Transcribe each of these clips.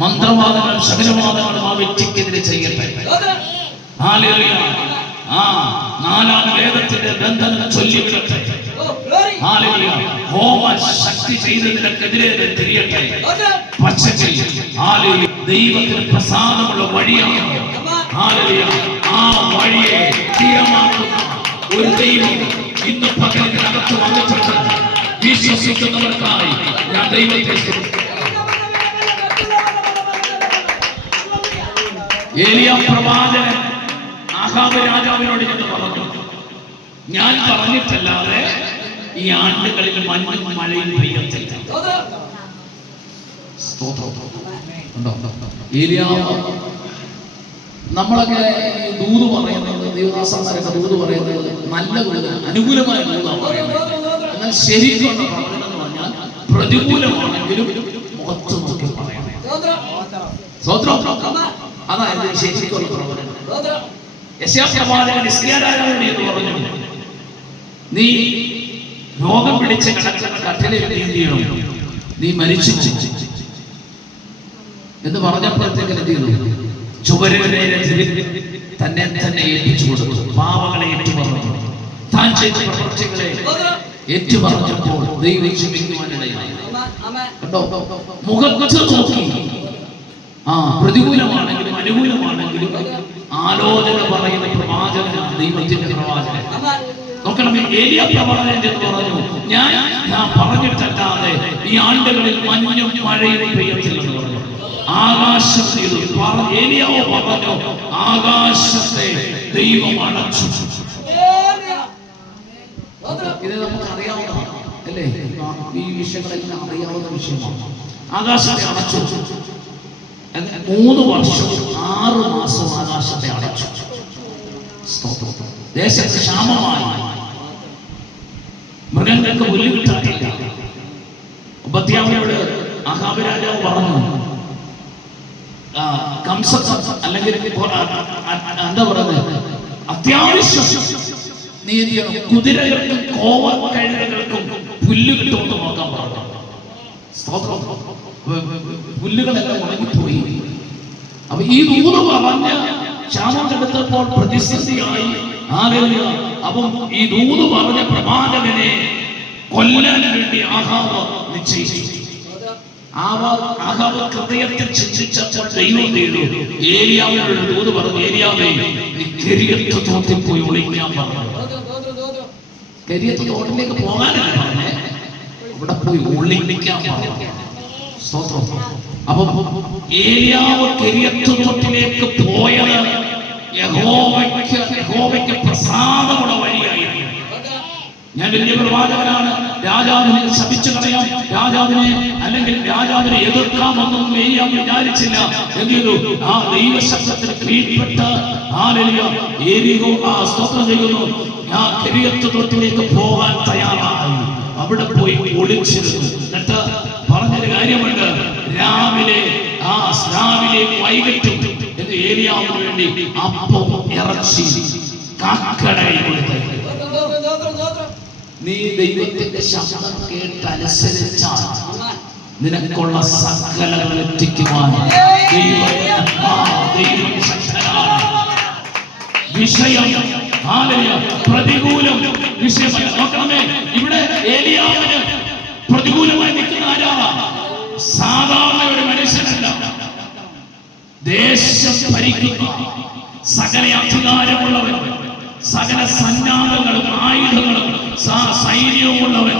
മന്ത്രവാദങ്ങൾ ശകലവാദങ്ങളും ആ വ്യക്തിക്കെതിരെ ചെയ്യട്ടെ. ഹല്ലേലൂയ. നാലാം വേദത്തിന്റെ ബന്ധനം ചൊല്ലിവിടട്ടെ. ഹല്ലേലൂയ. ഹോമ ശക്തി ചെയ്തതിനെതിരെ തിരിയട്ടെ. പച്ചക്കൽ ഹല്ലേലൂയ ദൈവത്തിന് പ്രസാദമുള്ള വഴിയാണ്. ഹല്ലേലൂയ. ആ വഴിയെ തീരമാക്കുന്ന ഒരു ദൈവം ഇന്ന് പകലിനകത്ത് വന്നിട്ടുണ്ട്. വിശ്വസിക്കുന്നവർക്കായി ഞാൻ ദൈവത്തെ ഏലിയാ പ്രവാചകൻ ആഹാബ് രാജാവിനോട് ചെന്ന് പറഞ്ഞു, ഞാൻ പറഞ്ഞിട്ടല്ലാതെ ഈ ആണ്ടുകളിൽ മഞ്ഞും മഴയും പെയ്യത്തില്ല. നമ്മളൊക്കെ ദൂത് പറയുന്നത്, ദൈവദാസന്മാരൊക്കെ ദൂത് പറയുന്നത് നല്ല ദൂത്, അനുകൂലമായ ദൂതാണ് പറയുന്നത്. എന്നാൽ ശരിക്കുള്ള പ്രവചനം എന്ന് പറഞ്ഞാൽ പ്രതികൂലമാണെങ്കിലും മുഖത്ത് നോക്കി പറയണം. അതായത് ശരിക്കുള്ള പ്രവചനം. യെശയ്യാപ്രവാചകൻ ഹിസ്കിയാ രാജാവിനോട് എന്ന് പറഞ്ഞു, നീ രോഗം പിടിച്ച് കിടക്കുന്ന കട്ടിലിൽ നീ മരിച്ചു എന്ന് പറഞ്ഞപ്പോഴത്തേക്ക് എന്ത് ചെയ്തു? ചുവരുകളെ തന്നെ തന്നെ ഏൽപ്പിച്ചു കൊടുത്തു. പാവങ്ങളെ ഏറ്റുപറഞ്ഞു, താൻ ചെയ്ത പ്രവൃത്തികളെ ഏറ്റുപറഞ്ഞപ്പോൾ ദൈവം ക്ഷമിക്കുവാനിടയായി. കണ്ടോ? മുഖത്ത് നോക്കി പ്രതികൂലമാണെങ്കിലും അനുകൂലമാണെങ്കിലും ആലോചന പറയുന്ന പ്രവാചകനാണ് ദൈവത്തിന്റെ പ്രവാചകൻ. നോക്കണമേ, ഏലിയാ പ്രവാചകൻ എന്ന് പറഞ്ഞു, ഞാൻ പറഞ്ഞിട്ടല്ലാതെ ഈ ആണ്ടുകളിൽ മഞ്ഞും മഴയും പെയ്യത്തില്ലെന്ന് പറഞ്ഞു. ആകാശം ഏലിയാവോ പറഞ്ഞു, ആകാശത്തെ ദൈവം അടച്ചു. ഇത് നമുക്ക് അറിയാവുന്നതാണ് അല്ലേ? ഈ വിഷയങ്ങളെല്ലാം അറിയാവുന്ന വിഷയമാണ്. ആകാശത്തെ അടച്ചു. 3 വർഷവും 6 മാസവും ആകാശത്തെ അടച്ചു. ദേശത്ത് ക്ഷാമമായി, മൃഗങ്ങൾക്ക് പുല്ല് കിട്ടാനില്ല. ഉപദ്യാവിനോട് ആഹാബ് രാജാവ് പറഞ്ഞു, അല്ലെങ്കിൽ എന്താ പറയുന്നത്, അത്യാവശ്യം നീ എന്ത് ചെയ്യണം, കുതിരകൾക്കും കോവക്കഴുതകൾക്കും പുല്ല് കിട്ടുമെന്ന് നോക്കാൻ പറഞ്ഞു. പുല്ലുകളെല്ലാം ഉണങ്ങിപ്പോയി. അപ്പൊ ഈ ദൂത് പറഞ്ഞ് ക്ഷാമം കെടുത്തപ്പോൾ പ്രതിസന്ധിയായി. അപ്പം ഈ ദൂത് പറഞ്ഞ പ്രവാചകനെ കൊല്ലാൻ വേണ്ടി ആഹാബ് നിശ്ചയിച്ചു. ആഹാബ് ഹൃദയത്തിൽ ചിന്തിച്ചപ്പോൾ ദൈവം ചെയ്തു, ഏലിയാവിനോട് ദൂത് പറഞ്ഞു, ഏലിയാവേ നീ കെരിയത്ത് തോട്ടിൽ പോയി ഒളിക്കാൻ പറഞ്ഞു. കെരിയത്ത് തോട്ടിലേക്ക് പോകാനല്ല പറഞ്ഞേ, അവിടെ പോയി ഒളിക്കാൻ പറഞ്ഞു. അപ്പൊ ഏലിയാവ് കെരിയത്ത് തോട്ടിലേക്ക് പോയത് യഹോവയ്ക്ക് പ്രസാദമുള്ള വഴിയായിരുന്നു. ഞാൻ വലിയ പ്രവാചകനാണ്, രാജാവിനെ ശപിച്ചു കളയാം, രാജാവിനെ അല്ലെങ്കിൽ രാജാവിനെ എതിർക്കാമെന്നും ഏലിയാവ് വിചാരിച്ചില്ല. എങ്കിലും ആ ദൈവശബ്ദത്തിന് കീഴ്പ്പെട്ട് ഏരിയോ സ്തോത്രം ചെയ്യുന്നു. ആ കെരിയത്ത് തോട്ടിലേക്ക് പോകാൻ തയ്യാറായി. അവിടെ പോയി ഒളിച്ചിരുന്നു. എന്നിട്ട് പറഞ്ഞൊരു കാര്യമുണ്ട്, രാവിലെ വൈകിട്ടും എന്ന് ഏലിയാവിന് വേണ്ടി അപ്പം ഇറച്ചി കാക്കടയിൽ കൊടുത്തു. നീ ദൈവത്തിന്റെ ശബ്ദം കേട്ടനുസരിച്ചാൽ നിനക്കുള്ള സകലങ്ങൾ എത്തിക്കുവാൻ ദൈവം ശക്തനാണ്. വിഷയം പ്രതികൂലം വിഷയമല്ല. നോക്കണമേ, ഇവിടെ ഏലിയാവിന് പ്രതികൂലമായി നിൽക്കുന്ന ആരാണ്? സാധാരണ ഒരു മനുഷ്യനല്ല, ദേശം ഭരിക്കുന്ന സകല അധികാരമുള്ളവൻ, സകല സന്നാഹങ്ങളും ആയുധങ്ങളും സൈന്യവുമുള്ളവൻ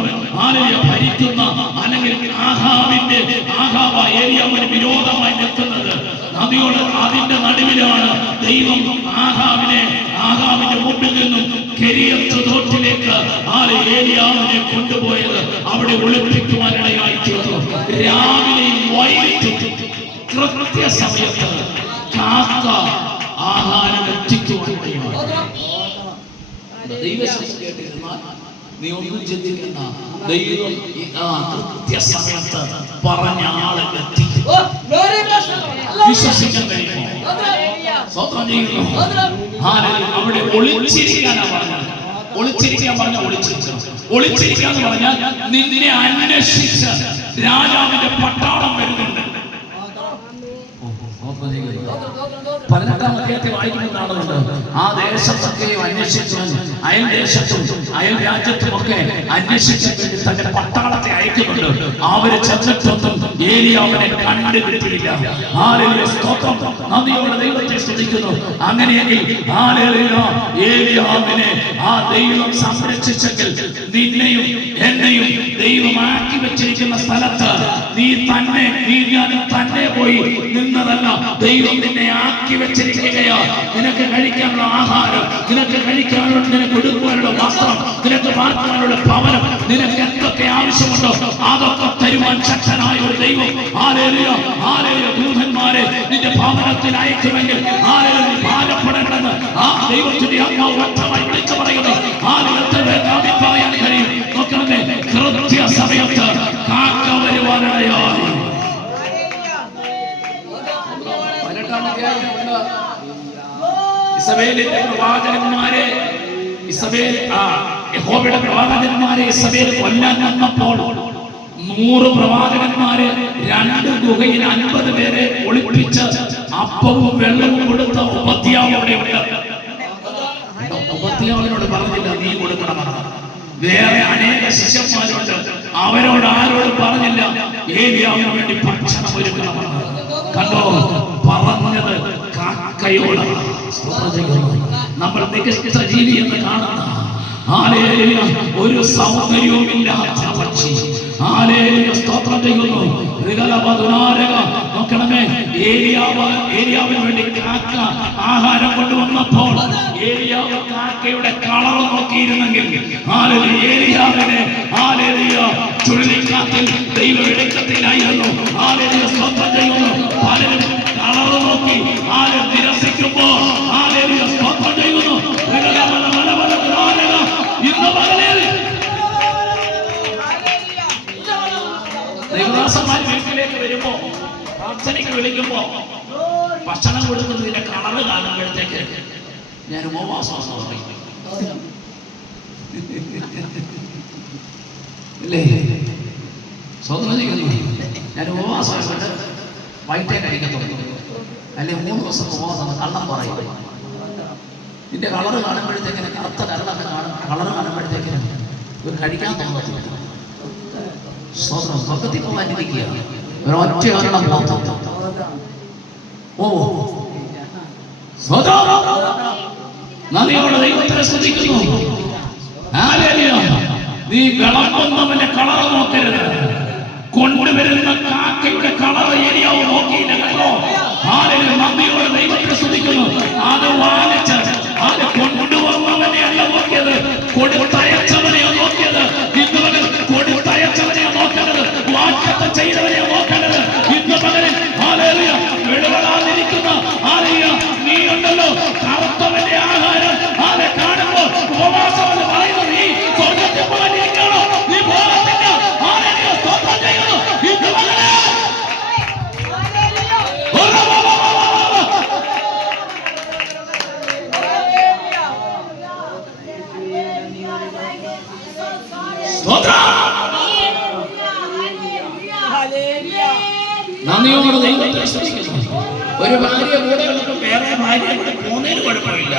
ഭരിക്കുന്ന, അല്ലെങ്കിൽ ആഹാബ് ഏലിയാവിന് വിരോധമായി നിൽക്കുന്നത് നദിയോട് അതിന്റെ നടുവിലാണ് ദൈവം ആഹാബിന്റെ മുമ്പിൽ നിന്നും കെരിയത്ത് തോട്ടിലേക്ക് ഏലിയാവിനെ കൊണ്ടുപോയത്. അവിടെ ഒളിപ്പിക്കുവാനിടയായി തീർന്നു. രാവിലെയും വൈകിട്ടും കൃത്യസമയത്ത് കാക്ക ആഹാരം എത്തിക്കുവാനിടയായി. ദൈവശബ്ദം കേട്ടിരുന്നാൽ നീ ഒന്നും ചിന്തിക്കണ്ട, ദൈവം കൃത്യസമയത്ത് പറഞ്ഞ ആളെ എത്തിക്കും. വിശ്വസിക്കാൻ കഴിയുമോ? സ്വന്തം ചെയ്യുന്നു. അവിടെ ഒളിച്ചിരിക്കാനാ പറഞ്ഞത്. ഒളിച്ചിരിക്കാൻ പറഞ്ഞ ഒളിച്ചിരിക്കാന്ന് പറഞ്ഞാൽ നിന്നെ അന്വേഷിച്ച് രാജാവിന്റെ പട്ടാളം വരുന്നുണ്ട്. 18-ാം അധ്യായത്തിൽ വായിക്കുന്നുണ്ട്. ആ ദേശത്തൊക്കെ അന്വേഷിക്കാൻ അയൽ ദേശത്തും അയൽ രാജ്യത്തുമൊക്കെ അന്വേഷിക്കാൻ വേണ്ടി തന്റെ പട്ടാളത്തെ അയക്കുന്നുണ്ട്. അവര് ചെന്നിട്ടൊന്നും ഏലിയാവിനെ കണ്ടുകിട്ടിയില്ല. ഹല്ലേലൂയ, സ്തോത്രം. നന്ദിയോടെ ദൈവത്തെ സ്തുതിക്കുന്നു. അങ്ങനെയെങ്കിൽ ഹല്ലേലൂയ, ഏലിയാവിനെ ആ ദൈവം സംരക്ഷിച്ചെങ്കിൽ നിന്നെയും എന്നെയും ദൈവമാക്കി വെച്ചിരിക്കുന്ന സ്ഥലത്ത് നീ ഞാനും തന്നെ പോയി നിന്നതല്ല. ദൈവം നിന്നെ ആക്കി വെച്ചിരിക്കുകയാ. നിനക്ക് കഴിക്കാനുള്ള ആഹാരം, നിനക്ക് കഴിക്കാനുള്ള, നിനക്ക് കൊടുക്കുവാനുള്ള വസ്ത്രം, നിനക്ക് പാർക്കാനുള്ള ഭവനം, നിനക്ക് എന്തൊക്കെ ആവശ്യമുണ്ടോ അതൊക്കെ തരുവാൻ ശക്തനായ ഒരു ദൈവം. Hallelujah, hallelujah. ദൂതന്മാരെ നിന്റെ ഭവനത്തിൽ അയക്കുമെങ്കിൽ ഹല്ലേലൂയ, ഭാരപ്പെടേണ്ടെന്ന് ആ ദൈവത്തിന്റെ ആത്മാവ് വ്യക്തമായി വിളിച്ചു പറയുന്നു. ഹല്ലേലൂയ, പറയാൻ കഴിയും. നോക്കണമേ, കൃത്യ സമയത്ത് കാക്ക വരുവാനിടയായി. 18-ാം അധ്യായത്തിലുണ്ട് ഇസബേലിന്റെ പ്രവാചകന്മാരെ, യഹോവയുടെ പ്രവാചകന്മാരെ ഇസബേൽ കൊല്ലാൻ വന്നപ്പോൾ 100 പ്രവാചകന്മാരെ 2 ഗുഹയിൽ 50 പേരെ ഒളിപ്പിച്ച് അപ്പവും വെള്ളവും കൊടുത്ത ഉപദ്യാവ് അവിടെ ഉണ്ട്. ഉപദ്യാവിനോട് പറഞ്ഞില്ല നീ കൊടുക്കണമെന്ന്. വേറെ അനേക ശിഷ്യന്മാരുണ്ട്, അവരോട് ആരോടും പറഞ്ഞില്ല ഏലിയാവിന് വേണ്ടി ഭക്ഷണം ഒരുക്കണമെന്ന്. കണ്ടോ, പറഞ്ഞത് കാക്കയോട്. നമ്മൾ നികൃഷ്ട ജീവി എന്ന് കാണുന്ന ഒരു സൗന്ദര്യവുമില്ലാത്ത പക്ഷി. സ്തോത്രം ചെയ്യുന്നു. നോക്കണമേ, ഏലിയാവിന് വേണ്ടി കാക്ക ആഹാരം കൊണ്ടുവന്നപ്പോൾ ഏലിയാവ് കാക്കയുടെ കളർ നോക്കിയിരുന്നെങ്കിൽ ഏലിയാവിനെ ചുഴലിക്കാറ്റിൽ ദൈവം എടുക്കത്തില്ലായിരുന്നു. സ്തോത്രം ചെയ്യുന്നു. പലരും കളർ നോക്കി നിരസിക്കുമ്പോൾ സ്തോത്രം ചെയ്യുന്നു. ഇന്ന് പകലിൽ ദൈവദാസന്മാർ വീട്ടിലേക്ക് വരുമ്പോ, പ്രാർത്ഥനയ്ക്ക് വിളിക്കുമ്പോ ഭക്ഷണം കൊടുക്കുന്നതിന്റെ കളറ് കാണുമ്പോഴത്തേക്ക് ഞാൻ ഉപവാസം പറയും. ഇല്ലേ? സ്വന്തം ചെയ്യുന്നു. ഞാൻ ഉപവാസമായിട്ട് വൈറ്റേ കഴിക്കത്തുള്ളൂ. അല്ലെങ്കിൽ 3 ദിവസം ഉപവാസം കള്ളം പറയും. ഇതിന്റെ കളറ് കാണുമ്പോഴത്തേക്കിന്, കറുത്ത കരളൊക്കെ കളറ് കാണുമ്പോഴത്തേക്കിന് ഇവർ കഴിക്കാൻ തോന്നത്തില്ല. സ്വന്തം സ്വർഗത്തിൽ പോകാനിരിക്കുക ഒരൊറ്റ ഒരെണ്ണം മാത്രം. ഓ നന്ദിയോടെ ദൈവത്തെ സ്തുതിക്കുന്നു. നീ വിളമ്പുന്നവന്റെ കളർ നോക്കരുത്. കൊണ്ടുവരുന്ന കാക്കയുടെ കളർ ഏരിയാവ് നോക്കിയില്ല. കണ്ടോ? നന്ദിയോടെ ദൈവത്തെ സ്തുതിക്കുന്നു. അത് വാങ്ങിച്ച് അത് കൊണ്ടുവന്നവനെ അല്ല നോക്കിയത്, കൊടുത്തയച്ചവനെയാണ് നോക്കിയത്. ഇന്ന് പകൽ കൊടുത്തയച്ചവനെയാണ് നോക്കേണ്ടത്, വാഗ്ദത്തം ചെയ്തവനെയാണ് നോക്കേണ്ടത്. ഇന്ന് പകലിൽ വെളുവളാതിരിക്കുന്ന നീ ഉണ്ടല്ലോ, കറുത്തവന്റെ ആഹാരം കാണുമ്പോൾ ഉപവാസം എന്ന് പറയുന്നത് നീ സ്വർഗത്തിൽ പോകാനിരിക്കണോ? നീ പോകത്തില്ല. സ്തോത്രം ചെയ്യുന്നു. ഇന്ന് പകല് നന്ദിയോട് ദൈവത്തെ സ്തുതിക്കുന്നു. ഒരു ഭാര്യ കൂടെ ഉള്ളപ്പോൾ വേറെ ഭാര്യ കൂടെ പോകുന്നതിന് കുഴപ്പമില്ല.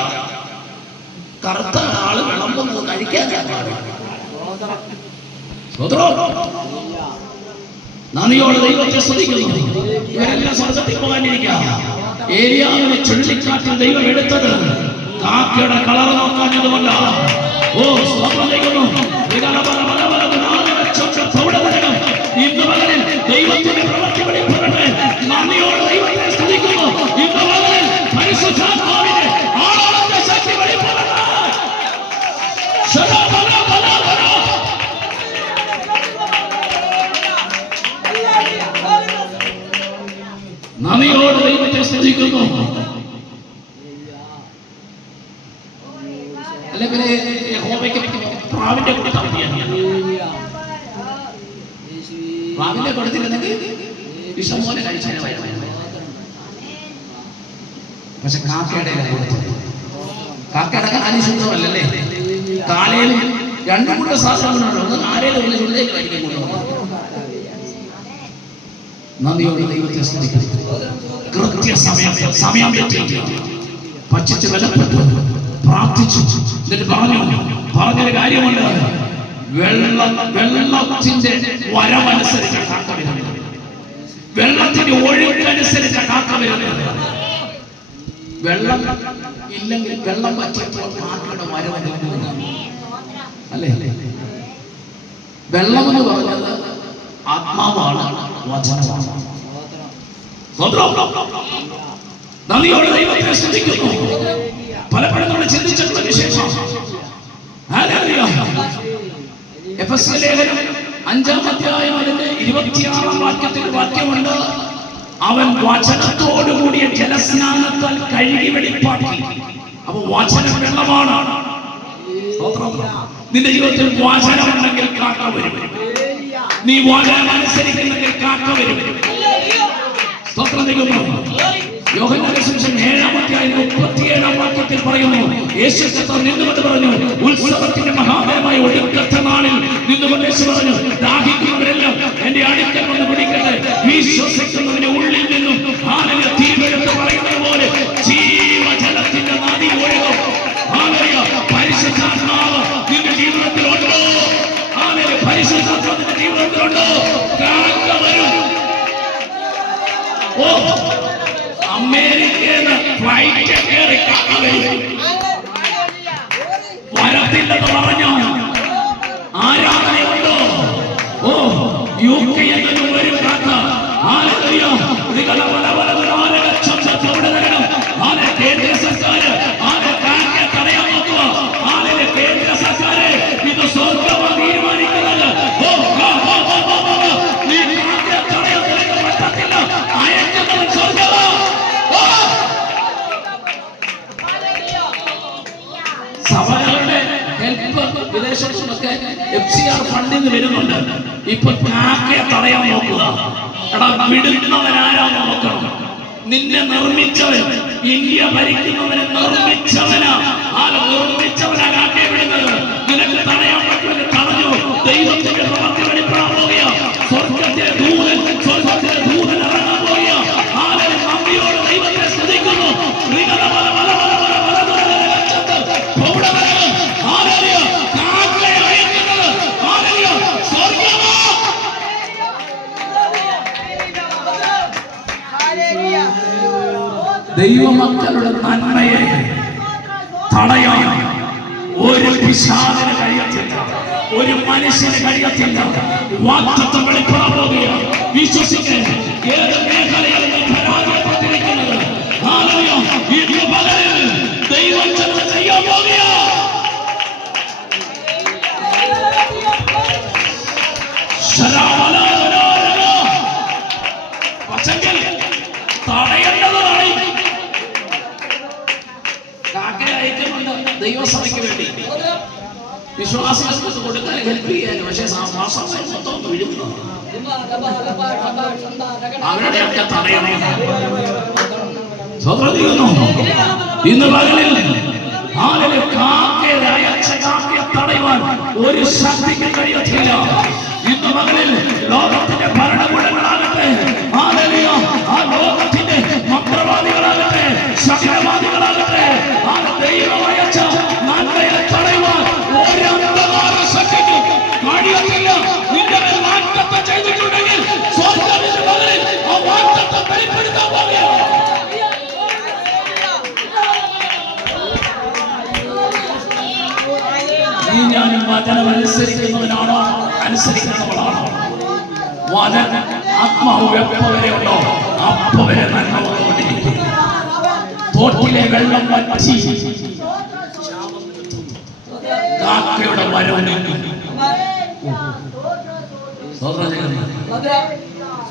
കറുത്ത ആള് വിളമ്പുന്നത് കഴിക്കാൻ നന്ദിയോട് ദൈവത്തെ സ്തുതിക്കുന്നു. ഇവരെല്ലാം സ്വർഗത്തിൽ പോകാനിരിക്കുക. ഏലിയാവിനെ ചുഴലിക്കാറ്റിൽ ദൈവം എടുത്തത് കാക്കയുടെ കളർ നോക്കാഞ്ഞതുകൊണ്ടാണ്. ഓ സ്തോത്രം ചെയ്യുന്നു. ഇന്ന് പകലിൽ ദൈവത്തിന്റെ പ്രവൃത്തി വെളിപ്പെടട്ടെ. നന്ദിയോട് ദൈവത്തെ സ്തുതിക്കുന്നു. ഇന്ന് പകലിൽ പരിശുദ്ധാത്മാവിന്റെ ആളത്തെ ശക്തി വെളിപ്പെടട്ടെ. നന്ദിയോട് ദൈവത്തെ സ്തുതിക്കുന്നു. അല്ലെങ്കിൽ യഹോവയ്ക്ക് പ്രാവിന്റെ കൊടുത്താൽ പ്രാവിന്റെ കൊടുത്തിരുന്നെങ്കിൽ വിഷം പോലെ കഴിച്ചാൽ. പക്ഷെ കാക്കയുടെ കൊടുത്തത്, കാക്കയുടെ കാലി ശുദ്ധമല്ലല്ലേ? കാലയിലും 2 കൂട്ട സാധനങ്ങളുണ്ട്. ഒന്ന് കാലയിൽ, ഒന്ന് ചുള്ളിലേക്ക് കഴിക്കാൻ കൊണ്ടുപോകും. നന്ദിയോടെ ദൈവത്തെ സ്തുതിക്കുന്നു. കൃത്യസമയത്ത് സമയം തെറ്റിയില്ല, പച്ചിച്ച് ബലപ്പെട്ടു പ്രാർത്ഥിച്ചു. എന്നിട്ട് പറഞ്ഞൊരു കാര്യമുണ്ട്, വെള്ളത്തിന്റെ വരവനുസരിച്ച് കാക്ക വരുന്നത്, വെള്ളത്തിന്റെ ഒഴുക്കനുസരിച്ച് കാക്ക വരുന്നത്. വെള്ളം ഇല്ലെങ്കിൽ വെള്ളം പറ്റിയപ്പോൾ കാക്കയുടെ വരവ് അല്ലേ? വെള്ളം എന്ന് പറഞ്ഞത് ആത്മാവാണ്, വചനമാണ്. നന്ദിയോടെ ദൈവത്തെ സ്തുതിക്കുന്നു. പലപ്പോഴും നമ്മൾ ചിന്തിച്ചിട്ടുള്ള വിശേഷം എഫെസ്യ ലേഖനം 5-ാം അധ്യായം അതിന്റെ 26-ാം വാക്യത്തിൽ വാക്യമുണ്ട്, അവൻ വചനത്തോടുകൂടിയ ജലസ്നാനത്താൽ കഴുകി വെളിപ്പാക്കി. അപ്പൊ വചനം വെള്ളമാണ്. നിന്റെ ജീവിതത്തിൽ വചനമുണ്ടെങ്കിൽ കാക്ക വരും. നീ വചനം അനുസരിക്കുന്നെങ്കിൽ കാക്ക വരും. സ്തോത്രം ചെയ്യുന്നു. യോഹന്നാന്റെ സുവിശേഷം 7-ാം അധ്യായം 37-ാം വാക്യത്തിൽ പറയുന്നു, യേശു നിന്നുകൊണ്ട് പറഞ്ഞു, ഉത്സവത്തിന്റെ മഹാപരമായ ഒടുക്കത്തെ നാളിൽ നിന്നുകൊണ്ട് യേശു പറഞ്ഞു, ദാഹിക്കുന്നവരെല്ലാം എന്റെ അടുക്കൽ വന്ന് കുടിക്കട്ടെ. വിശ്വസിക്കുന്നവന്റെ ഉള്ളിൽ നിന്നും തിരുവെഴുത്ത് പറയുന്നത് പോലെ ജീവജലത്തിന്റെ നദി ഒഴുകും. പരിശുദ്ധാത്മാവ് നിന്റെ ജീവിതത്തിലുണ്ടോ? പരിശുദ്ധാത്മാവിന്റെ ജീവിതത്തിലുണ്ടോ? കാക്ക വരും. ഓ, അമേരിക്കയിൽ ഫ്ലൈറ്റ് കയറി കാക്ക വരും. വരത്തില്ലെന്ന് പറഞ്ഞോ? ആരാധനയുണ്ടോ? ഓ, UK വരും കാക്ക. കേന്ദ്ര സർക്കാർ കാക്കയെ തടയാൻ നോക്കുക. കേന്ദ്ര സർക്കാർ ഇത് സ്വർഗമാണ് തീരുമാനിക്കുന്നത്. നീ കാക്കയെ തടയാൻ പറ്റത്തില്ല. അയക്കുന്നത് സ്വർഗമാണ്. സഭകളുടെ ഹെൽപ്പ് വിദേശത്തൊക്കെ FCR ഫണ്ടിൽ വരുന്നുണ്ട്. ഇപ്പൊ കാക്കയെ തടയാൻ നോക്കുക. എടാ, വിടുന്നവനാരാന്ന് നോക്കണം. നിന്നെ നിർമ്മിച്ചവൻ, ഇന്ത്യ ഭരിക്കുന്നവനെ നിർമ്മിച്ചവനാ. നിർമ്മിച്ചവനാ കാക്കയെ വിടുന്നത്. നിനക്ക് തടയാൻ പറ്റുമെന്ന് തടഞ്ഞു. ദൈവത്തിന്റെ പ്രവർത്തി വെളിപ്പെടാൻ പോകുക. സ്വർഗത്തിലെ ദൂതൻ ഇറങ്ങാൻ പോകുക. നന്ദിയോട് ദൈവത്തെ സ്തുതിക്കുന്നു. ദൈവമക്കളുടെ നന്മയെ തടയാൻ ഒരു പിശാചിന് കഴിയത്തില്ല, ഒരു മനുഷ്യന് കഴിയത്തില്ല. വാഗ്ദത്തം വെളിപ്പെടാൻ പോകുകയാണ്. വിശ്വസിക്കാൻ ഏത് മേഖലയിൽ പരാജയപ്പെട്ടിരിക്കുന്നത് ഇന്ന് പകലിൽ ദൈവം ചെന്ന് ചെയ്യാൻ പോകുകയാണ്. തടയേണ്ടതാണ്. കാക്കയെ അയക്കുന്നുണ്ട് ദൈവസഭയ്ക്ക് വേണ്ടി, വിശ്വാസികൾക്ക് കൊടുക്കാൻ ഹെൽപ്പ് ചെയ്യാൻ. പക്ഷേ മാസമായി മൊത്തം വിഴുന്നു. അവരുടെയൊക്കെ തടയണം. ഇന്ന് പകലിൽ കാക്കയെ തടയുവാൻ ഒരു ശക്തിക്ക് കഴിയത്തില്ല. ഇന്ന് പകലിൽ ലോകത്തിന്റെ ഭരണകൂടങ്ങളാകട്ടെ, ആ ലോകത്തിന്റെ മന്ത്രവാദികളാകട്ടെ, ശക്തിവാദികളാകട്ടെ, ആ ദൈവം അയച്ച നന്മയെ തടയുവാൻ ഒരു അന്ധകാര ശക്തിക്ക് കഴിയത്തില്ല. നിന്റെ മേൽ വാഗ്ദത്തം ചെയ്തിട്ടുണ്ടെങ്കിൽ സ്വർഗ്ഗത്തിന്റെ പകലിൽ ആ വാഗ്ദത്തം വെളിപ്പെടുത്താൻ പോകുകയാണ്. ഞാനും വചനം അനുസരിക്കുന്നവനാണോ അനുസരിക്കുന്നവളാണോ? വചന ആത്മാവ് എപ്പവരെ ഉണ്ടോ അപ്പവരെ നന്മ വന്നുകൊണ്ടിരിക്കും. തോട്ടിലെ വെള്ളം വറ്റി കാക്കയുടെ വരവ് നിൽക്കും.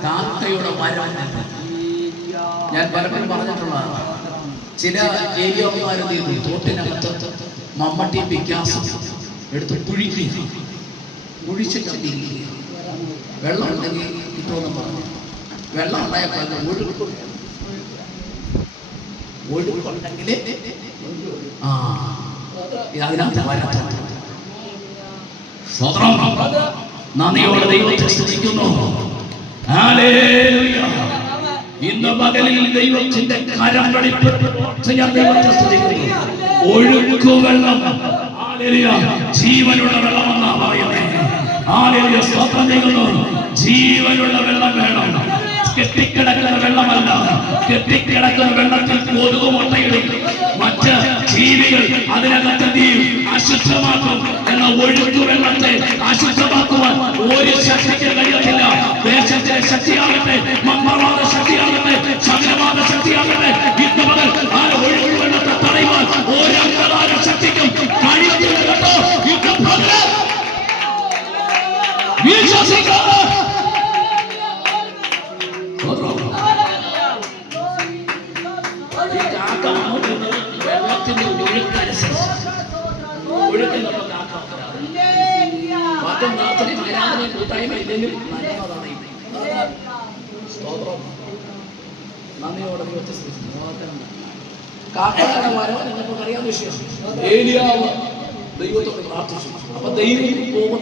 കാക്കയുടെ വരവ് ഞാൻ പലപ്പോഴും പറഞ്ഞിട്ടുള്ളതാണ്. ചില ഏരിയമാരും തീർന്നു തോട്ടിനകത്ത് മമ്മട്ടി വികാസം എടുത്ത് കുഴിച്ചിട്ടിരിക്കുക. വെള്ളം ഉണ്ടെങ്കിൽ കിട്ടുമെന്ന് പറഞ്ഞു. വെള്ളം ഉണ്ടായപ്പോൾ ഒഴുക്കുണ്ടെങ്കിൽ അതിനകത്ത് വരാത്ത നന്ദിയോടെ ദൈവത്തെ സ്തുതിക്കുന്നു. ഹല്ലേലൂയ. ഇന്ന് പകലിൽ ദൈവത്തിന്റെ കരം വെളിപ്പെട്ട് ഞാൻ ദൈവത്തെ സ്തുതിക്കുന്നു. ഒഴുക്കുവെള്ളം, ഹല്ലേലൂയ, ജീവനുള്ള വെള്ളമെന്നാ പറയുന്നത്. ഹല്ലേലൂയ, സ്തോത്രം ചെയ്യുന്നു. ജീവനുള്ള വെള്ളം വേണം. കെട്ടിക്കിടക്കുന്ന വെള്ളമല്ല. കെട്ടിക്കിടക്കുന്ന വെള്ളത്തിൽ കൊതുക് മുട്ടയിടും, മറ്റ് ജീവികൾ അതിനകത്ത് അശുദ്ധമാക്കും. എന്ന ഒഴുക്കു വെള്ളത്തെ അശുദ്ധമാക്കുവാൻ ഒരു ശക്തിക്ക് കഴിയത്തില്ല. ദേശത്തിലെ ശക്തിയാകട്ടെ, മന്ത്രവാദ ശക്തിയാകട്ടെ, ശകലവാദ ശക്തിയാകട്ടെ, ഇന്ന് മുതൽ ആ ഒഴുക്കു വെള്ളത്തെ തടയുവാൻ ഒരു അന്ധകാര ശക്തിക്കും കഴിയത്തില്ല കേട്ടോ. ഇന്ന് പകരം വിശ്വസിക്കുക. വെള്ളത്തിന്റെ ഒഴുക്കനുസരിച്ച് ഒഴുക്കിൽ നമ്മൾ പാട്ടും പ്രാർത്ഥനയും ആരാധനയും കൂട്ടായ്മ ഇല്ലെങ്കിൽ നല്ലതാണ്. നന്ദിയോടെ കാക്കയുടെ വരവ് നിങ്ങൾക്ക് അറിയാവുന്ന വിഷയം. ഏലിയാവ് ദൈവത്തോട് പ്രാർത്ഥിച്ചു. അപ്പൊ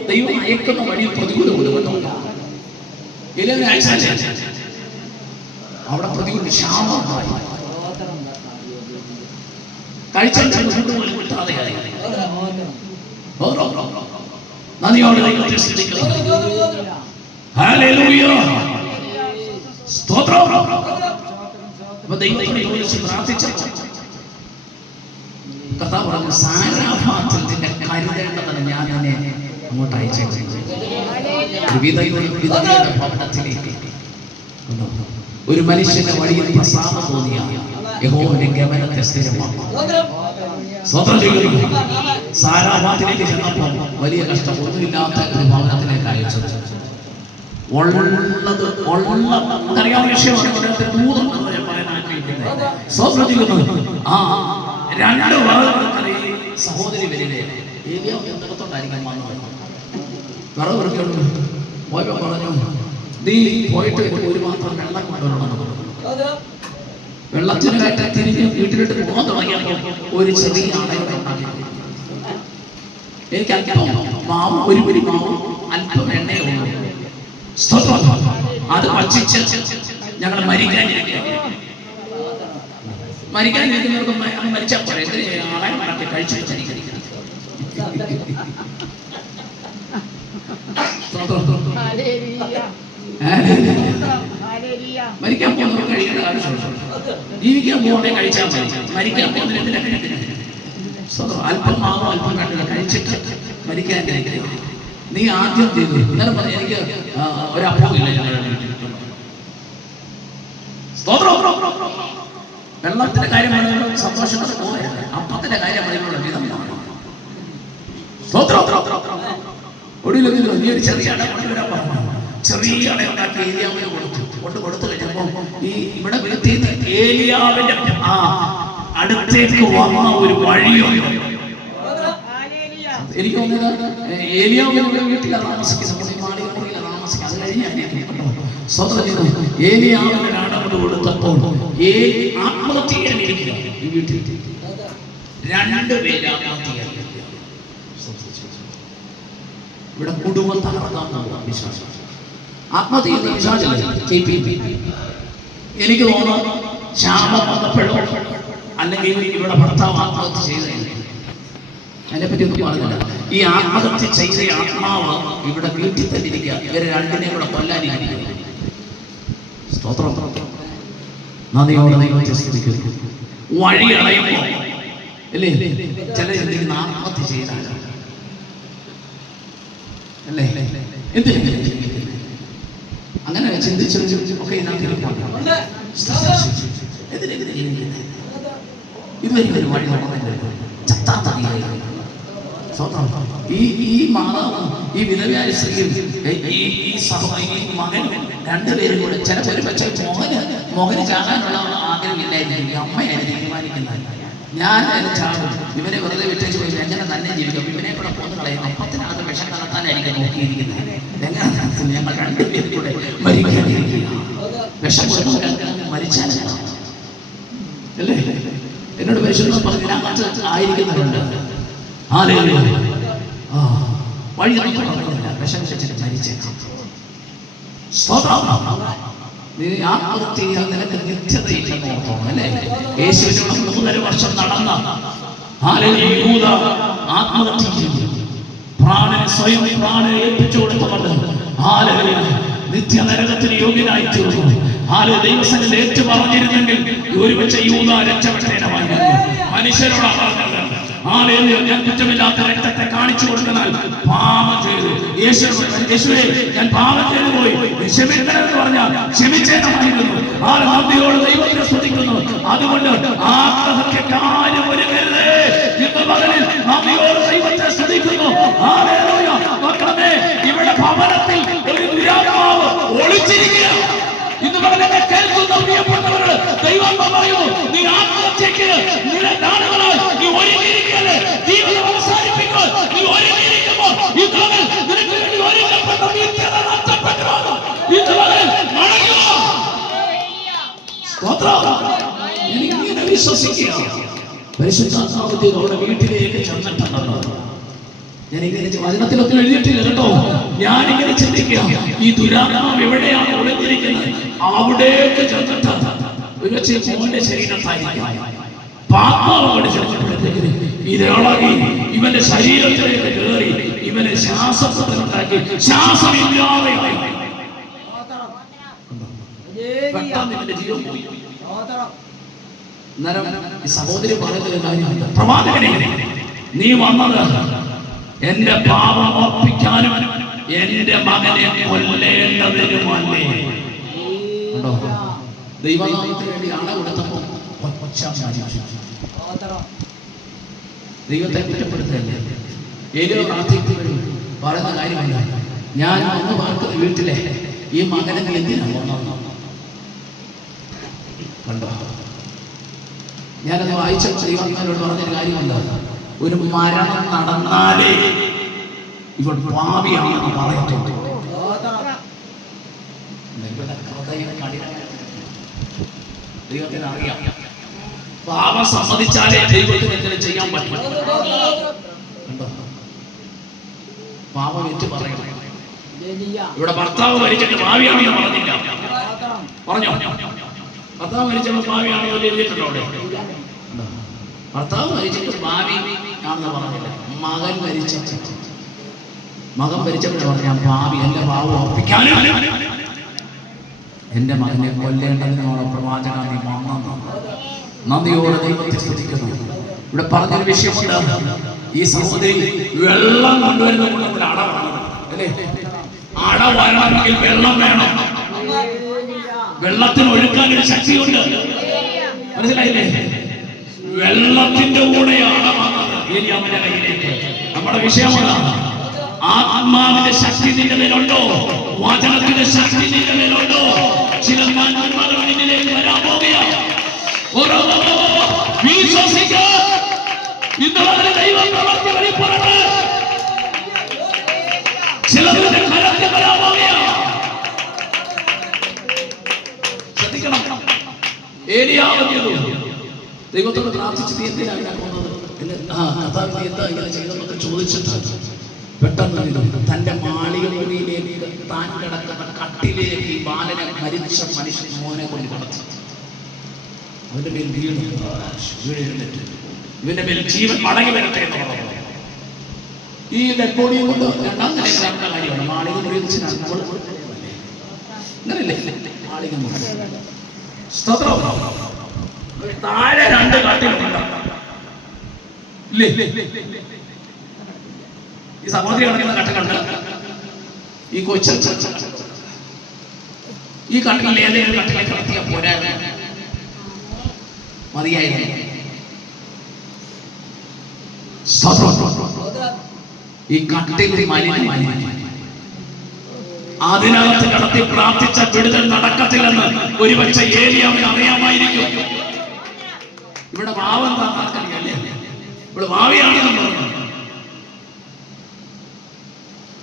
ദൈവം അയക്കുന്ന വഴി പ്രതികൂലമുണ്ട് കേട്ടോ. അവിടെ പ്രതികൂല ക്ഷാമമായി നദിയോട് ദൈവത്തെ സ്തുതിക്കുന്നു. ഹല്ലേലൂയ, സ്തോത്രം. ദൈവത്തെ വിളിച്ച് പ്രാർത്ഥിച്ച കർത്താവ് പറഞ്ഞു, സാരാഭാത്തിൽ നിന്നെ കരുതേണ്ടതാണ് ഞാൻ എന്നെ അങ്ങോട്ട് അയച്ചേക്കുന്നത്. വിധവയുടെ ഭവനത്തിലേക്ക് ഒരു മനുഷ്യന്റെ വഴിയിൽ പ്രസാദം തോന്നിയ യഹോവന്റെ ഗമനത്തെ സ്ഥിരമാക്കും. സ്വതന്ത്രം ചെയ്യുന്നു. സാരാഭാത്തിലേക്ക് ചെന്നപ്പോൾ വലിയ കഷ്ടം, ഒന്നുമില്ലാത്ത ഒരു ഭവനത്തിലേക്ക് അയച്ചത്. അറിയാവുന്ന വിഷയമാണ്. സ്വതന്ത്രം ചെയ്യുന്നു. ആ രണ്ട് സഹോദരി വരികയെ എന്തൊക്കെത്തോണ്ടായിരിക്കും വന്നത്. വിറവെറുക്കുന്നു. പോയപ്പോ പറഞ്ഞു, നീ പോയിട്ട് ഒരു മാത്രം വെള്ളം കൊണ്ടുവരണം. വെള്ളത്തിനായിട്ട് തിരിഞ്ഞ് വീട്ടിലിട്ട് പോകാൻ തുടങ്ങിയപ്പോൾ ഒരു ചെറിയ ആളെയൊക്കെ ഉണ്ടാക്കി. എനിക്ക് അല്പം മാവ്, ഒരു പിടി മാവും അല്പം എണ്ണയുള്ളൂ. അത് ഭക്ഷിച്ച് ഞങ്ങൾ മരിക്കാനിരിക്കുന്നവർക്ക് മരിച്ചാൽ പോലെ ആളെ മറക്കി കഴിച്ചു. മരിക്കാൻ പോകുന്നവർ കഴിക്കേണ്ട ആവശ്യമുണ്ട്. ജീവിക്കാൻ പോകുന്നേ കഴിച്ചാൽ മതി. മരിക്കാൻ പോകുന്നതിന് അല്പം മാവോ അല്പം കണ്ടില്ല കഴിച്ചിട്ട് മരിക്കാൻ കഴിക്കുക. നീ ആദ്യം ചെയ്തു. ഇന്നലെ പറഞ്ഞു, എനിക്ക് ഒരപ്പമില്ല. വെള്ളത്തിന്റെ കാര്യം പറയുമ്പോൾ സന്തോഷത്തോടെ പോകരുത്. അപ്പത്തിന്റെ കാര്യം പറയുമ്പോൾ വിധം ഒടുവിൽ നീ ഒരു ചെറിയ അട കൊണ്ടുവരാൻ പറഞ്ഞു. ചെറിയ അടയുണ്ടാക്കി ഏലിയാവിന് കൊടുത്തു കഴിഞ്ഞപ്പോ ഈ ഇവിടെ വീട്ടിൽ ഏലിയാവിന്റെ അടുത്തേക്ക് വന്ന ഒരു വഴിയുണ്ട്. എനിക്ക് തോന്നിയത് ഏലിയാവിന്റെ വീട്ടിലാണ് താമസിക്കുന്നത്. മാളികമുറിയിലാണ് താമസിക്കുന്നത്. അത് കഴിഞ്ഞാൽ ഏലിയാവിന് അടവ് കൊടുത്തപ്പോൾ ആത്മഹത്യ ചെയ്യാനിരിക്കുക. ഈ വീട്ടിൽ രണ്ടുപേര് ആത്മഹത്യ. ഇവിടെ കുടുംബം തകർക്കാനുള്ള വിശ്വാസം. ആത്മഹത്യ എനിക്ക് തോന്നുന്നു ശാപം വന്നപ്പോഴോ അല്ലെങ്കിൽ ഇവിടെ ഭർത്താവ് ആത്മഹത്യ ചെയ്തതില്ല. അതിനെപ്പറ്റി ഒന്നും പറഞ്ഞില്ല. ഈ ആത്മഹത്യ ചെയ്ത ആത്മാവ് ഇവിടെ വീട്ടിൽ തന്നെ ഇരിക്കുക. ഇവരെ രണ്ടിനെയും കൂടെ കൊല്ലാനിരിക്കുക. സ്തോത്രം. നന്ദിയോടെ ദൈവത്തെ സ്തുതിക്കുന്നു. വഴി അടയുമ്പോൾ അല്ലേ ചില ചിന്തിക്കുന്ന ആത്മഹത്യ ചെയ്താലോ അല്ലേ, എന്തിനാ അങ്ങനെ ചിന്തിച്ചു ഒക്കെ ഇതുവരെ ഒരു വഴി ഈ മാതാവും ഈ വിധവയായ സ്ത്രീയും ഈ മകൻ രണ്ടുപേരും കൂടെ ചിലപ്പോൾ ഒരു പക്ഷേ മോഹന് ചാകാനുള്ള ആഗ്രഹമില്ലായിരിക്കും. അമ്മയായിരുന്നു തീരുമാനിക്കുന്നത്. ഞാൻ ചാടും, ഇവനെ വെറുതെ വിട്ടേച്ച് പോയി എങ്ങനെ തന്നെ ജീവിക്കും, ഇവനെ കൂടെ പോന്ന് കളയും. അപ്പത്തിനകത്ത് വിഷം കലർത്താനായിരിക്കും നോക്കിയിരിക്കുന്നത്. എങ്ങനെ ഞങ്ങൾ രണ്ടുപേരും കൂടെ മരിക്കാനിരിക്കുക. വിഷം മരിച്ചാലേ അല്ലേ? എന്നോട് പരിശോധന പറഞ്ഞതിനകത്ത് ആയിരിക്കുന്നുണ്ട്. വഴി വിഷം വെച്ചിട്ട് മരിച്ചേക്കാം. നീ ആത്മഹത്യ ചെയ്യാൻ നിനക്ക് നിത്യതയില്ലെന്ന് ഓർത്തോണം അല്ലേ? യേശുവിനോട് 3.5 വർഷം നടന്ന യൂദ ആത്മഹത്യ ചെയ്തു. സ്വയം പ്രാണനെ ഏൽപ്പിച്ചു കൊടുത്തുകൊണ്ട് നിത്യ നരകത്തിന് യോഗ്യനായി തീർന്നു. ദൈവസന്നിധിയിൽ ഏറ്റു പറഞ്ഞിരുന്നെങ്കിൽ ഒരുപക്ഷെ യൂദ രക്ഷപ്പെട്ടേനമായിരുന്നു. മനുഷ്യരോടാ പറഞ്ഞത്, ഞാൻ കുറ്റമില്ലാത്ത രക്തത്തെ കാണിച്ചു കൊടുത്താൽ പാപം ചെയ്തു. യേശുവേ ഞാൻ പാപം ചെയ്തു പോയി, ക്ഷമിക്കണമെന്ന് പറഞ്ഞാൽ ക്ഷമിച്ചേനമായിരുന്നു. നന്ദിയോട് ദൈവത്തെ സ്തുതിക്കുന്നു. അതുകൊണ്ട് ആത്മഹത്യക്ക് ആരും ഒരുങ്ങരുത്. ഇന്ന് പകലിൽ നന്ദിയോട് ദൈവത്തെ സ്തുതിക്കുന്നു. മക്കളെ, ഇവിടെ ഭവനത്തിൽ ഒരു ദുരാത്മാവ് ഒളിച്ചിരിക്കുക. ഇന്ന് പകലെന്നെ കേൾക്കുന്ന പ്രിയപ്പെട്ടവരോട് ദൈവം പറയുന്നു, നീ ആത്മഹത്യക്ക് നിന്റെ നാളുകളാൽ നീ ഒരുങ്ങിയിരിക്കല്ലേ, ജീവിതം അവസാനിപ്പിക്കുക. നീ ഒരുങ്ങിയിരിക്കുമ്പോൾ ഈ പകൽ നിനക്ക് വേണ്ടി ഒരുങ്ങപ്പെട്ട നിത്യത നഷ്ടപ്പെട്ടു. ഇന്ന് പകൽ മടങ്ങുക. എനിക്കിങ്ങനെ വിശ്വസിക്കുക. പരിശുദ്ധാത്മാവ് അവിടെ വീട്ടിലേക്ക് ചെന്നിട്ടുണ്ടല്ലോ. ഞാനിങ്ങനെ വചനത്തിലൊക്കെ എഴുതിയിട്ടില്ല കേട്ടോ. ഞാനിങ്ങനെ ചിന്തിക്കുക, ഈ ദുരാത്മാവ് എവിടെയാണ് ഒളിഞ്ഞിരിക്കുന്നത്? അവിടേക്ക് ചെന്നിട്ട് ഒരുപക്ഷെ മോന്റെ ശരീരത്തായിരിക്കും. പാത്മാവ് അവിടെ ചെന്നപ്പോഴത്തേക്ക് ഇതളകി ഇവന്റെ ശരീരത്തിലേക്ക് കയറി ഇവനെ ശ്വാസമുണ്ടാക്കി ശ്വാസമില്ലാതെ പെട്ടെന്ന് ഇവന്റെ ജീവൻ പോയി. സഹോദരി പറയുന്ന കാര്യമില്ല. പ്രവാചകനെ, നീ വന്നത് എന്റെ പാപം ഓർപ്പിക്കാനും എന്റെ മകനെ കൊല്ലേണ്ടതിനുമല്ലേ? ദൈവനാമത്തിന് വേണ്ടി ആളെ കൊടുത്തപ്പോൾ ദൈവത്തെ കുറ്റപ്പെടുത്തല്ലേ? ഏലിയ പ്രാർത്ഥിക്കുന്നവരും പറയുന്ന കാര്യമല്ല. ഞാൻ വന്ന് പാർക്കുന്ന വീട്ടിലെ ഈ മകനെ എന്തിനാണ് വന്നത്? കണ്ടോ? ഞാനത് വായിച്ച ദൈവത്തിനോട് പറഞ്ഞൊരു കാര്യമല്ല. ഒരു മരണം നടന്നാലേ ഇവൾ പാപിയാണെന്ന് പറയത്തുള്ളൂ. ദൈവത്തിന് അറിയാം. പാപം സമ്മതിച്ചാലേ ദൈവത്തിന് എന്തെങ്കിലും ചെയ്യാൻ പറ്റും. പാപം ഏറ്റു പറയണം. ഇവിടെ ഭർത്താവ് മരിച്ചിട്ട് ഭാവിയാണെന്ന് പറഞ്ഞില്ല. പറഞ്ഞോ? ഭർത്താവ് മരിച്ചപ്പോൾ ഭാവിയാണെന്ന് എഴുതിയിട്ടുണ്ടോ? അവിടെ ഭർത്താവ് മരിച്ചിട്ട് ഭാവി ആണെന്ന് പറഞ്ഞില്ല. മകൻ മരിച്ചപ്പോഴാണ് പറഞ്ഞ ഭാവി എന്റെ ഭാവം ഓർപ്പിക്കാനും എന്റെ മകനെ കൊല്ലേണ്ടതിനോട് പ്രവാചകൻ നീ വന്നു. നന്ദിയോടെ ദൈവത്തെ സ്തുതിക്കുന്നു. ഇവിടെ പറഞ്ഞൊരു വിഷയമുണ്ട്. ഈ സഹോദരി വെള്ളം കൊണ്ടുവരുന്ന കൂട്ടത്തിൽ അടവാണ് അല്ലേ? അട വരണമെങ്കിൽ വെള്ളം വേണം. വെള്ളത്തിന് ഒഴുക്കാനൊരു ശക്തിയുണ്ട്. മനസ്സിലായില്ലേ? വെള്ളത്തിന്റെ കൂടെയാണ് ഏലിയാവിന്റെ കയ്യിലേക്ക്. നമ്മുടെ വിഷയമാണ് ആത്മാവിന്റെ ശക്തി നിന്റെ മേലുണ്ടോ? വചനത്തിന്റെ ശക്തി നിന്റെ മേലുണ്ടോ? ചില നന്മകൾ നിന്നിലേക്ക് വരാൻ പോകുകയാണ്. ദൈവം പ്രവർത്തി വെളിപ്പെടട്ടെ. ചിലരുടെ കരത്തിൽ വരാൻ പോകുകയാണ്. ശ്രദ്ധിക്കണം. ഏലിയാവ് ദൈവത്തോട് പ്രാർത്ഥിച്ച് നീ എന്തിനാണ് പോകുന്നത്? കർത്താവ് എന്താ ഇങ്ങനെ ചെയ്തെന്നൊക്കെ ചോദിച്ചിട്ട് പെട്ടെന്ന് തന്റെ മാളിക മുറിയിലേക്ക് താൻ കിടക്കുന്ന കട്ടിലേക്ക് ഈ ബാലനെ മരിച്ച മനുഷ്യൻ മോനെ കൊണ്ട് കിടത്തി. അവന്റെ മേൽ വീണു. ഇവന്റെ മേൽ ജീവൻ മടങ്ങി വരട്ടെ എന്ന് പറഞ്ഞു. ഈ ഡെഡ്ബോഡിയെ കൊണ്ട് രണ്ടാം നിലയിലാക്കുന്ന കാര്യമാണ്. മാളിക മുറി മാളിക മുറി താഴെ 2 കാട്ടിലുണ്ട്. ഈ സഹോദരി കിടക്കുന്ന കട്ട കണ്ട് ഈ കൊച്ചു ഈ കട്ടിൽ ഏതെങ്കിലും കട്ടിലേക്ക് കിടത്തിയാൽ പോരാ, മതിയായിരുന്നു. ഈ കട്ടിൽ മലിനമായി അതിനകത്ത് കടത്തി പ്രാർത്ഥിച്ച വിടുതൽ നടക്കത്തില്ലെന്ന് ഒരുപക്ഷെ ഏലിയാവിന് അറിയാമായിരിക്കും. ഇവിടെ ഭാവം താർക്കറിയല്ലേ? ഇവിടെ ഭാവിയാണെന്ന് പറഞ്ഞു.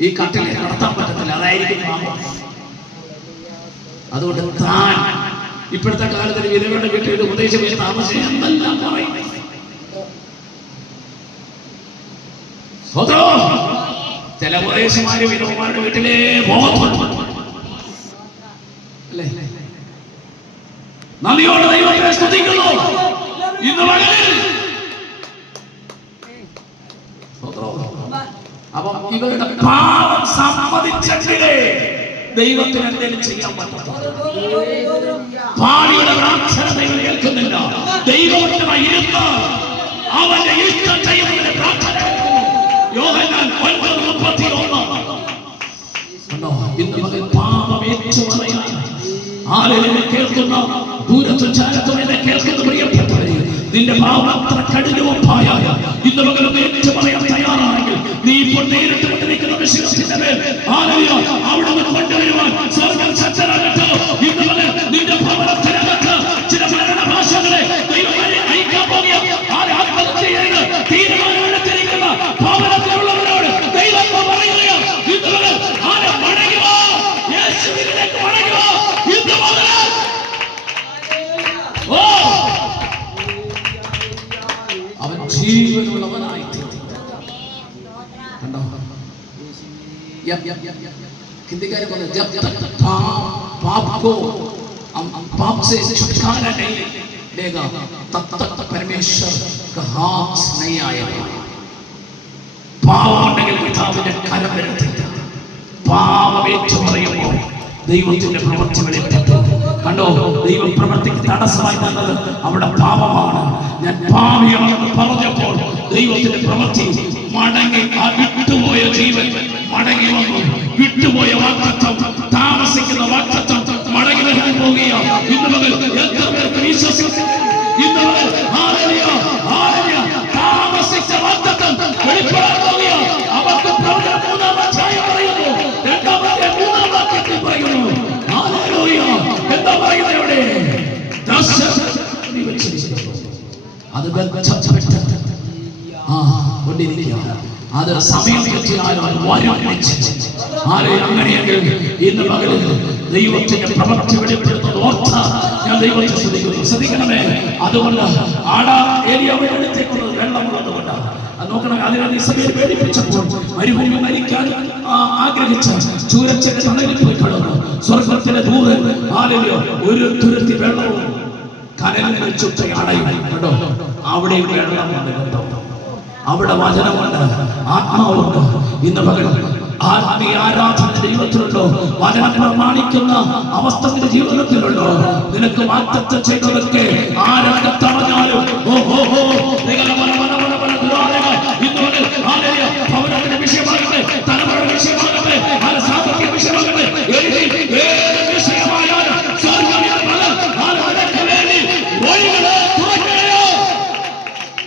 ഈ കട്ടിലെ കടത്താൻ പറ്റത്തില്ല. അതായിരിക്കും പാപം. അതുകൊണ്ട് താൻ ഇപ്പോഴത്തെ കാലത്തിൽ വിധവയുടെ വീട്ടിൽ ഉപദേശിച്ച് താമസിച്ച് എന്തെല്ലാം പറയും. ചില ഉപദേശമാര് വിധവമാരുടെ വീട്ടിലേ പോകത്തുള്ളൂ. നന്ദിയോടെ ദൈവത്തെ സ്തുതിക്കുന്നു. ഇന്ന് പകലിൽ അപ്പം ഇവരുടെ പാപം സമ്മതിച്ചെങ്കിലേ ദൈവത്തിന് എന്തെങ്കിലും ചെയ്യാൻ പറ്റും. പാടിയുടെ പ്രാർത്ഥന ദൈവം കേൾക്കുന്നില്ല. ദൈവമായി ഇരുന്ന് അവന്റെ ഇഷ്ടം ചെയ്യുന്നതിന് പ്രാർത്ഥന കേൾക്കുന്നു. യോഹന്നാൻ 9:31. ഇന്ന് മകൻ പാപം ഏറ്റുപറയാൻ ആരെയും കേൾക്കുന്ന ദൂരത്തും ചാരത്തും എന്നെ കേൾക്കുന്ന പ്രിയപ്പെട്ടവരെ, നിന്റെ പാപം അത്ര കഠിനവുമായ ഇന്ന് മകൻ ഏറ്റുപറയാൻ തയ്യാറാണെങ്കിൽ നീ ഇപ്പോൾ നേരിട്ട് കൊണ്ടിരിക്കുന്ന വിശ്വാസത്തിന്റെ മേൽ അവിടെ നിന്ന് കൊണ്ടുവരുവാൻ സ്വർഗ്ഗം സജ്ജരാകട്ടെ. ഇന്ന് മകൻ നിന്റെ ഭവനത്തിനകത്ത് ചില മരണ ഭാഷകളെ ദൈവം അയക്കാൻ പോകിയ ആത്മഹത്യ ചെയ്ത് തീരുമാനമെടുത്തിരിക്കുന്ന ഭവനത്തിലുള്ളവരോട് ദൈവം പറയുകയാണ്, ഇന്ന് മകൻ ആരെ മടങ്ങുക, യേശുവിലേക്ക് മടങ്ങുക. ഇന്ന് മകൻ അവൻ ജീവനുള്ളവനായി കണ്ടോ. हिंदीकारे बोले जब तक पाप को पाप से छुटकारा नहीं देगा तब तक परमेश्वर का हाथ नहीं आएगा. പാവമുണ്ടെങ്കിൽ പിതാവിന്റെ കരം വരുത്തില്ല. പാവമേറ്റു പറയുമ്പോൾ ദൈവത്തിന്റെ പ്രവൃത്തി വെളിപ്പെട്ടു. കണ്ടോ, ദൈവം പ്രവൃത്തിക്ക് തടസ്സമായി തന്നത് അവിടെ പാപമാണ്. ഞാൻ പാപിയാണെന്ന് പറഞ്ഞപ്പോൾ ദൈവത്തിന്റെ പ്രവൃത്തി മടങ്ങി. ആ വിട്ടുപോയ ജീവൻ മടങ്ങി വന്നു. വിട്ടുപോയ വാഗ്ദത്തം, താമസിക്കുന്ന വാഗ്ദത്തം മടങ്ങി വരാൻ പോകുകയാണ്. ഇന്ന് മകൾ എത്ര പേർക്ക് വിശ്വസിക്കുന്നു? ഇന്ന് മകൾ താമസിച്ച വാഗ്ദത്തം വെളിപ്പെടാൻ പോകുകയാണ്. അവർക്ക് പ്രവചനം 3-ാം അധ്യായം പറയുന്നു, 2-ാമത്തെ 3-ാം വാക്യത്തിൽ പറയുന്നു. എന്താ പറയുന്നത്? ഇവിടെ അത് അത് സമയം തെറ്റിയാലും അങ്ങനെയെങ്കിൽ ഇന്ന് പകലിൽ ദൈവത്തിന്റെ പ്രവൃത്തി വെളിപ്പെടുത്തുന്നത് ഓർത്ത ഞാൻ ദൈവത്തെ ശ്രദ്ധിക്കുന്നു. ശ്രദ്ധിക്കണമേ. അതുകൊണ്ട് ആടാ ഏരിയ എടുത്തേക്കുന്നത് വെള്ളമുള്ളത് കൊണ്ടാണ്. നോക്കണം. അതിനെ ഇസ്രായേൽ പേടിപ്പിച്ചപ്പോൾ മരുഭൂമി മരിക്കാൻ ആഗ്രഹിച്ച ചൂരച്ചന്റെ തണലിൽ പോയി കിടന്നു. സ്വർഗത്തിലെ ദൂതൻ ഒരു തുരുത്തി വെള്ളവും കനലിനെ ചുറ്റ അടയും. കേട്ടോ, അവിടെ വെള്ളമുണ്ട്. കേട്ടോ, അവിടെ വചനമുണ്ട്, ആത്മാവുണ്ട്. ഇന്ന് പകൽ ആത്മീയ ആരാധന ജീവിതത്തിലുണ്ടോ? വചനം പ്രമാണിക്കുന്ന അവസ്ഥ നിന്റെ ജീവിതത്തിലുണ്ടോ? നിനക്ക് വാഗ്ദത്തം ചെയ്തതൊക്കെ ആരംഗത്തറിഞ്ഞാലും ഭവനത്തിന്റെ വിഷയമാകട്ടെ, തലമുറയുടെ വിഷയമാകട്ടെ, സാമ്പത്തിക വിഷയമാകട്ടെ, ഏത് വിഷയമായാലും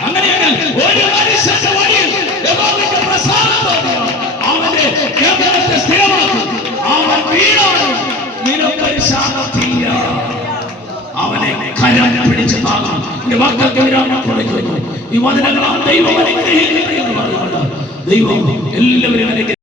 അങ്ങനെയെങ്കിൽ ഒരു മനുഷ്യന്റെ വഴിയിൽ അവന്റെ കേവലത്തെ സ്ഥിരമാക്കും. അവൻ വീണാണ്, നിനക്കൊരു ശാന്തിയില്ല. അവനെ കരം പിടിച്ച് താങ്ങാം. വാക്കൾക്ക് വിരാമം കൊടുക്കുന്നു. ഈ വചനങ്ങളാണ് ദൈവം അനുഗ്രഹിക്കുന്നത് എന്ന് പറയുന്നത്. ദൈവം എല്ലാവരും